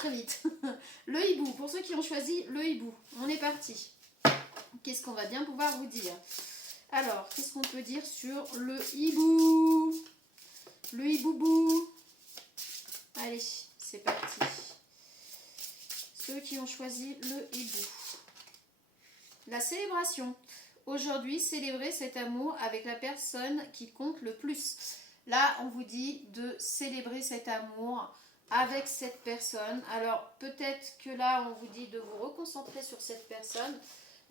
très vite. Le hibou, pour ceux qui ont choisi le hibou, on est parti. Qu'est-ce qu'on va bien pouvoir vous dire? Alors, qu'est-ce qu'on peut dire sur le hibou? Le hiboubou. Allez, c'est parti. Ceux qui ont choisi le hibou. La célébration. Aujourd'hui, célébrez cet amour avec la personne qui compte le plus. Là, on vous dit de célébrer cet amour avec cette personne. Alors, peut-être que là, on vous dit de vous reconcentrer sur cette personne,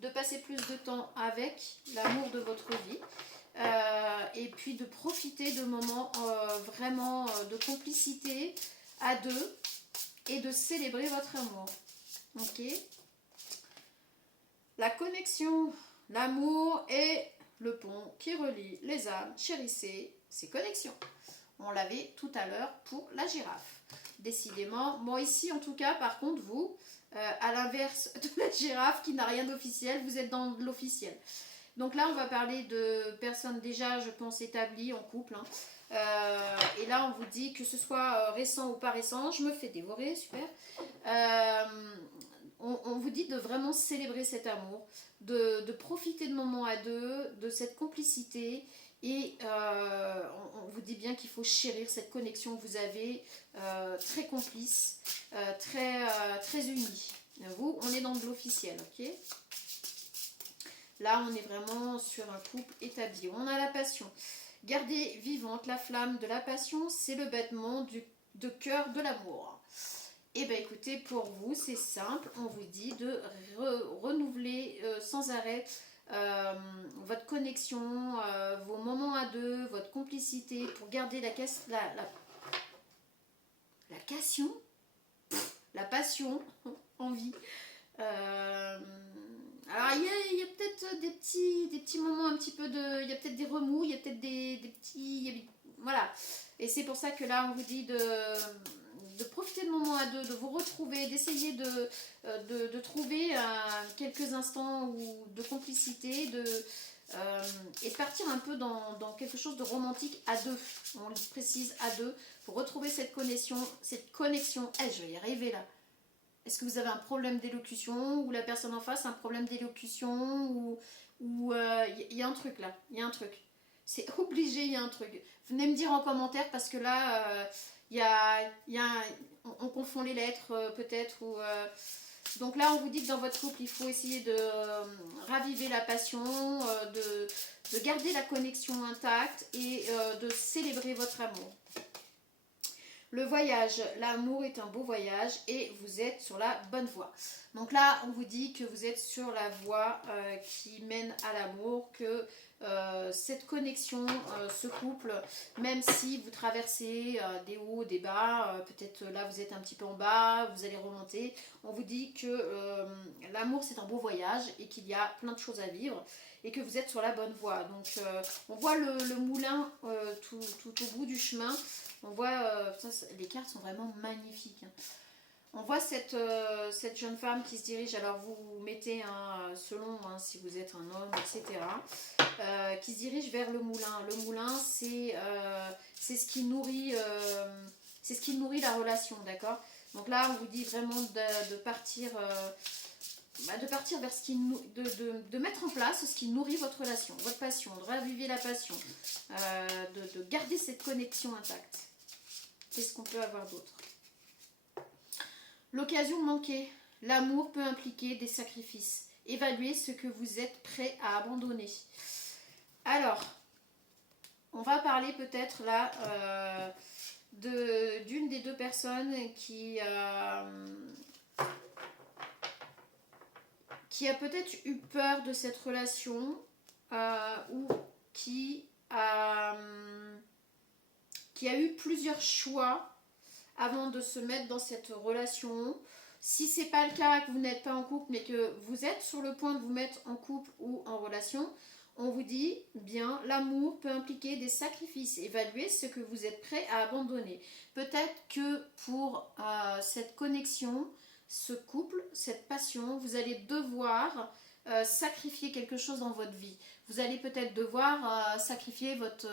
de passer plus de temps avec l'amour de votre vie. Et puis de profiter de moments vraiment de complicité à deux et de célébrer votre amour. Ok? La connexion, l'amour et le pont qui relie les âmes. Chérissez ces connexions. On l'avait tout à l'heure pour la girafe. Décidément, bon ici en tout cas, par contre, vous, à l'inverse de la girafe qui n'a rien d'officiel, vous êtes dans l'officiel. Donc là, on va parler de personnes déjà, je pense, établies en couple. Et là, on vous dit que ce soit récent ou pas récent, je me fais dévorer, super. On vous dit de vraiment célébrer cet amour, de profiter de moments à deux, de cette complicité. Et on vous dit bien qu'il faut chérir cette connexion que vous avez, très complice, très unie. Vous, on est dans de l'officiel, ok? Là, on est vraiment sur un couple établi. On a la passion. Gardez vivante la flamme de la passion, c'est le battement de cœur de l'amour. Et bien écoutez, pour vous, c'est simple. On vous dit de renouveler sans arrêt votre connexion, vos moments à deux, votre complicité pour garder la passion en vie. Alors il y a peut-être des petits moments un petit peu de... Il y a peut-être des remous, il y a peut-être des petits... Voilà. Et c'est pour ça que là on vous dit de profiter de moments à deux, de vous retrouver, d'essayer de trouver quelques instants de complicité, et de partir un peu dans quelque chose de romantique à deux. On le précise à deux, pour retrouver cette connexion. Je vais y arriver là. Est-ce que vous avez un problème d'élocution ou la personne en face a un problème d'élocution ou il y a un truc là, il y a un truc. C'est obligé, il y a un truc. Venez me dire en commentaire parce que là, on confond les lettres peut-être. Donc là, on vous dit que dans votre couple, il faut essayer de raviver la passion, de garder la connexion intacte et de célébrer votre amour. Le voyage, l'amour est un beau voyage et vous êtes sur la bonne voie. Donc là, on vous dit que vous êtes sur la voie qui mène à l'amour, que cette connexion, ce couple, même si vous traversez des hauts, des bas, peut-être là vous êtes un petit peu en bas, vous allez remonter, on vous dit que l'amour c'est un beau voyage et qu'il y a plein de choses à vivre et que vous êtes sur la bonne voie. Donc on voit le moulin tout au bout du chemin. On voit, les cartes sont vraiment magnifiques. Hein. On voit cette jeune femme qui se dirige, alors vous mettez selon si vous êtes un homme, etc., qui se dirige vers le moulin. Le moulin, c'est ce qui nourrit, la relation, d'accord? Donc là, on vous dit vraiment de partir vers ce qui de mettre en place ce qui nourrit votre relation, votre passion, de raviver la passion, de garder cette connexion intacte. Qu'est-ce qu'on peut avoir d'autre? L'occasion manquée. L'amour peut impliquer des sacrifices. Évaluez ce que vous êtes prêt à abandonner. Alors, on va parler peut-être là d'une des deux personnes qui a peut-être eu peur de cette relation ou qui a eu plusieurs choix avant de se mettre dans cette relation. Si ce n'est pas le cas, que vous n'êtes pas en couple, mais que vous êtes sur le point de vous mettre en couple ou en relation, on vous dit, bien, l'amour peut impliquer des sacrifices. Évaluez ce que vous êtes prêt à abandonner. Peut-être que pour cette connexion, ce couple, cette passion, vous allez devoir sacrifier quelque chose dans votre vie. Vous allez peut-être devoir sacrifier votre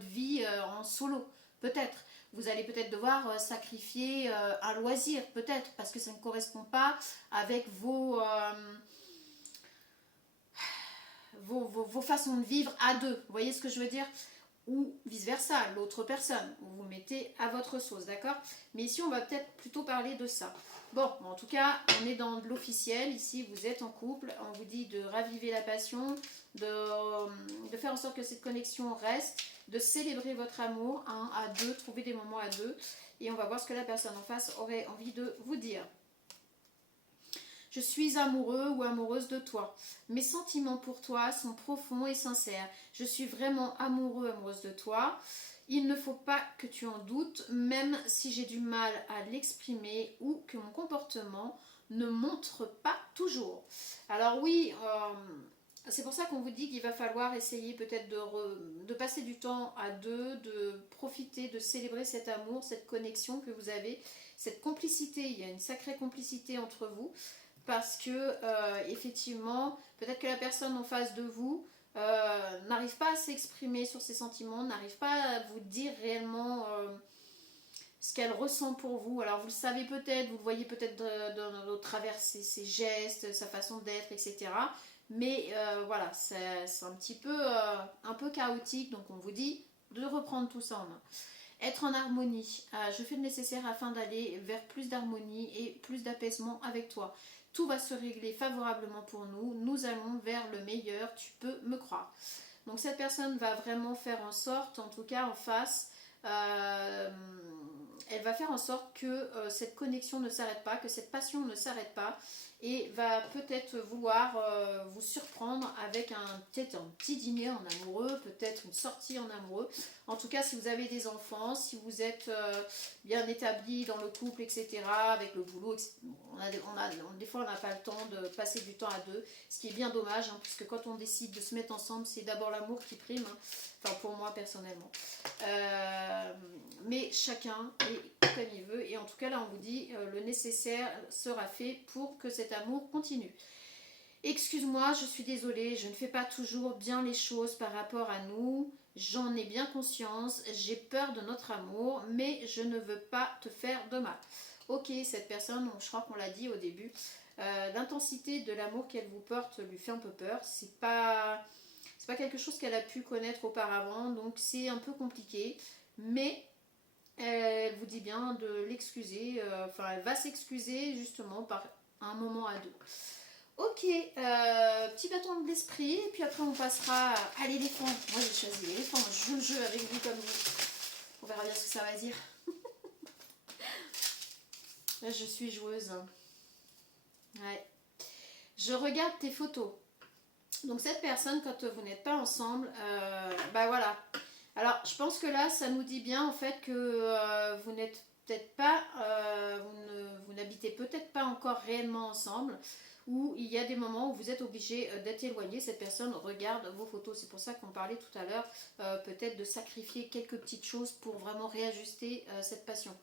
vie en solo. Peut-être. vous allez peut-être devoir sacrifier un loisir, peut-être, parce que ça ne correspond pas avec vos façons de vivre à deux. Vous voyez ce que je veux dire? Ou vice-versa, l'autre personne. Vous vous mettez à votre sauce, d'accord? Mais ici, on va peut-être plutôt parler de ça. Bon, en tout cas, on est dans de l'officiel. Ici, vous êtes en couple. On vous dit de raviver la passion, de faire en sorte que cette connexion reste, de célébrer votre amour hein, à deux, trouver des moments à deux. Et on va voir ce que la personne en face aurait envie de vous dire. Je suis amoureux ou amoureuse de toi. Mes sentiments pour toi sont profonds et sincères. Je suis vraiment amoureux, amoureuse de toi. Il ne faut pas que tu en doutes, même si j'ai du mal à l'exprimer ou que mon comportement ne montre pas toujours. Alors oui, c'est pour ça qu'on vous dit qu'il va falloir essayer peut-être de passer du temps à deux, de profiter, de célébrer cet amour, cette connexion que vous avez, cette complicité. Il y a une sacrée complicité entre vous. Parce que effectivement, peut-être que la personne en face de vous n'arrive pas à s'exprimer sur ses sentiments, n'arrive pas à vous dire réellement ce qu'elle ressent pour vous. Alors vous le savez peut-être, vous le voyez peut-être au travers ses gestes, sa façon d'être, etc. Mais voilà, c'est un peu chaotique, donc on vous dit de reprendre tout ça en main. Être en harmonie. Je fais le nécessaire afin d'aller vers plus d'harmonie et plus d'apaisement avec toi. Tout va se régler favorablement pour nous. Nous allons vers le meilleur, tu peux me croire. Donc cette personne va vraiment faire en sorte, en tout cas en face, elle va faire en sorte que cette connexion ne s'arrête pas, que cette passion ne s'arrête pas et va peut-être vouloir vous surprendre avec peut-être un petit dîner en amoureux, peut-être une sortie en amoureux. En tout cas, si vous avez des enfants, si vous êtes bien établi dans le couple, etc., avec le boulot, etc., des fois on n'a pas le temps de passer du temps à deux, ce qui est bien dommage, hein, puisque quand on décide de se mettre ensemble, c'est d'abord l'amour qui prime, hein, enfin pour moi personnellement. Mais chacun est comme il veut, et en tout cas là on vous dit le nécessaire sera fait pour que cet amour continue. Excuse-moi, je suis désolée, je ne fais pas toujours bien les choses par rapport à nous. J'en ai bien conscience, j'ai peur de notre amour, mais je ne veux pas te faire de mal. Ok, cette personne, je crois qu'on l'a dit au début, l'intensité de l'amour qu'elle vous porte lui fait un peu peur. C'est pas quelque chose qu'elle a pu connaître auparavant, donc c'est un peu compliqué. Mais elle vous dit bien de l'excuser, enfin elle va s'excuser justement par un moment à deux. Ok, petit bâton de l'esprit, et puis après on passera à l'éléphant. Moi j'ai choisi l'éléphant, je joue le jeu avec vous comme vous. On verra bien ce que ça va dire. Là je suis joueuse. Ouais. Je regarde tes photos. Donc cette personne, quand vous n'êtes pas ensemble, bah voilà. Alors je pense que là ça nous dit bien en fait que vous n'êtes peut-être pas, vous n'habitez peut-être pas encore réellement ensemble, où il y a des moments où vous êtes obligé d'être éloigné, cette personne regarde vos photos. C'est pour ça qu'on parlait tout à l'heure, peut-être de sacrifier quelques petites choses pour vraiment réajuster cette passion.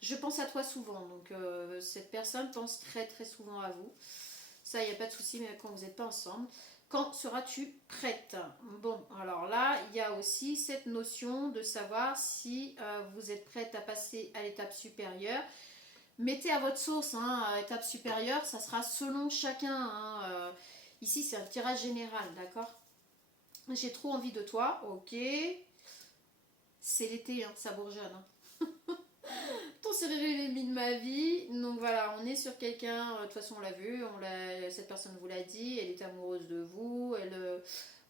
Je pense à toi souvent, donc cette personne pense très très souvent à vous. Ça, il n'y a pas de souci, mais quand vous n'êtes pas ensemble. Quand seras-tu prête? Bon, alors là, il y a aussi cette notion de savoir si vous êtes prête à passer à l'étape supérieure. Mettez à votre sauce, hein, étape supérieure, ça sera selon chacun. Hein, ici, c'est un tirage général, d'accord? J'ai trop envie de toi, ok. C'est l'été, hein, ça bourgeonne. Hein. Ton serrure l'ennemi de ma vie. Donc voilà, on est sur quelqu'un, de toute façon on l'a vu, cette personne vous l'a dit, elle est amoureuse de vous,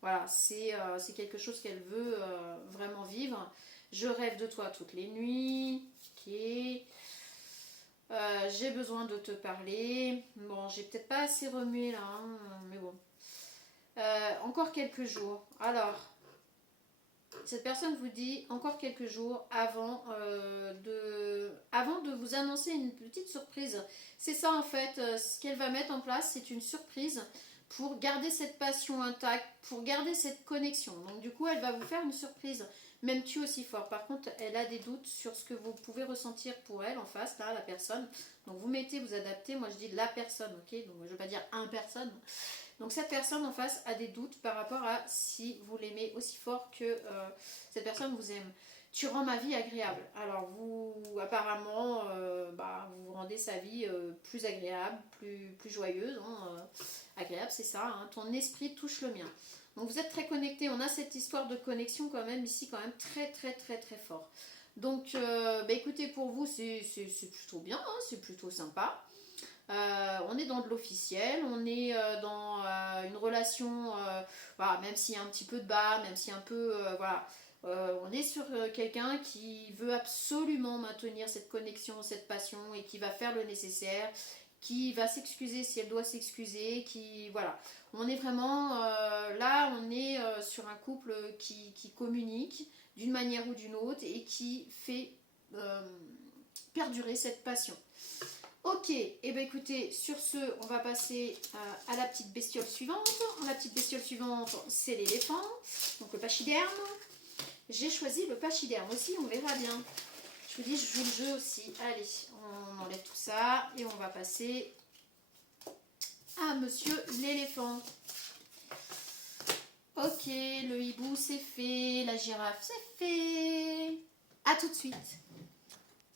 voilà, c'est quelque chose qu'elle veut vraiment vivre. Je rêve de toi toutes les nuits, ok. J'ai besoin de te parler. Bon, j'ai peut-être pas assez remué là, hein, mais bon. Encore quelques jours. Alors, cette personne vous dit encore quelques jours avant de vous annoncer une petite surprise. C'est ça en fait, ce qu'elle va mettre en place, c'est une surprise pour garder cette passion intacte, pour garder cette connexion. Donc du coup, elle va vous faire une surprise. M'aimes-tu aussi fort? Par contre, elle a des doutes sur ce que vous pouvez ressentir pour elle en face, là, la personne. Donc vous mettez, vous adaptez. Moi, je dis la personne, ok? Donc je ne vais pas dire un personne. Donc cette personne en face a des doutes par rapport à si vous l'aimez aussi fort que cette personne vous aime. tu rends ma vie agréable. Alors vous, apparemment, vous rendez sa vie plus agréable, plus joyeuse. Hein, agréable, c'est ça. Hein, ton esprit touche le mien. Donc vous êtes très connectés. On a cette histoire de connexion quand même ici, quand même très très très très fort. Donc écoutez, pour vous, c'est plutôt bien, hein, c'est plutôt sympa. On est dans de l'officiel, on est dans une relation, voilà, même s'il y a un petit peu de bas, même s'il y a un peu, voilà, on est sur quelqu'un qui veut absolument maintenir cette connexion, cette passion et qui va faire le nécessaire, qui va s'excuser si elle doit s'excuser, qui, voilà, on est vraiment, là, on est sur un couple qui communique d'une manière ou d'une autre et qui fait perdurer cette passion. Ok, et bien écoutez, sur ce, on va passer à la petite bestiole suivante. La petite bestiole suivante, c'est l'éléphant, donc le pachyderme. J'ai choisi le pachyderme aussi, on verra bien. Je vous dis, je joue le jeu aussi. Allez, on enlève tout ça et on va passer à monsieur l'éléphant. Ok, le hibou c'est fait, la girafe c'est fait. À tout de suite.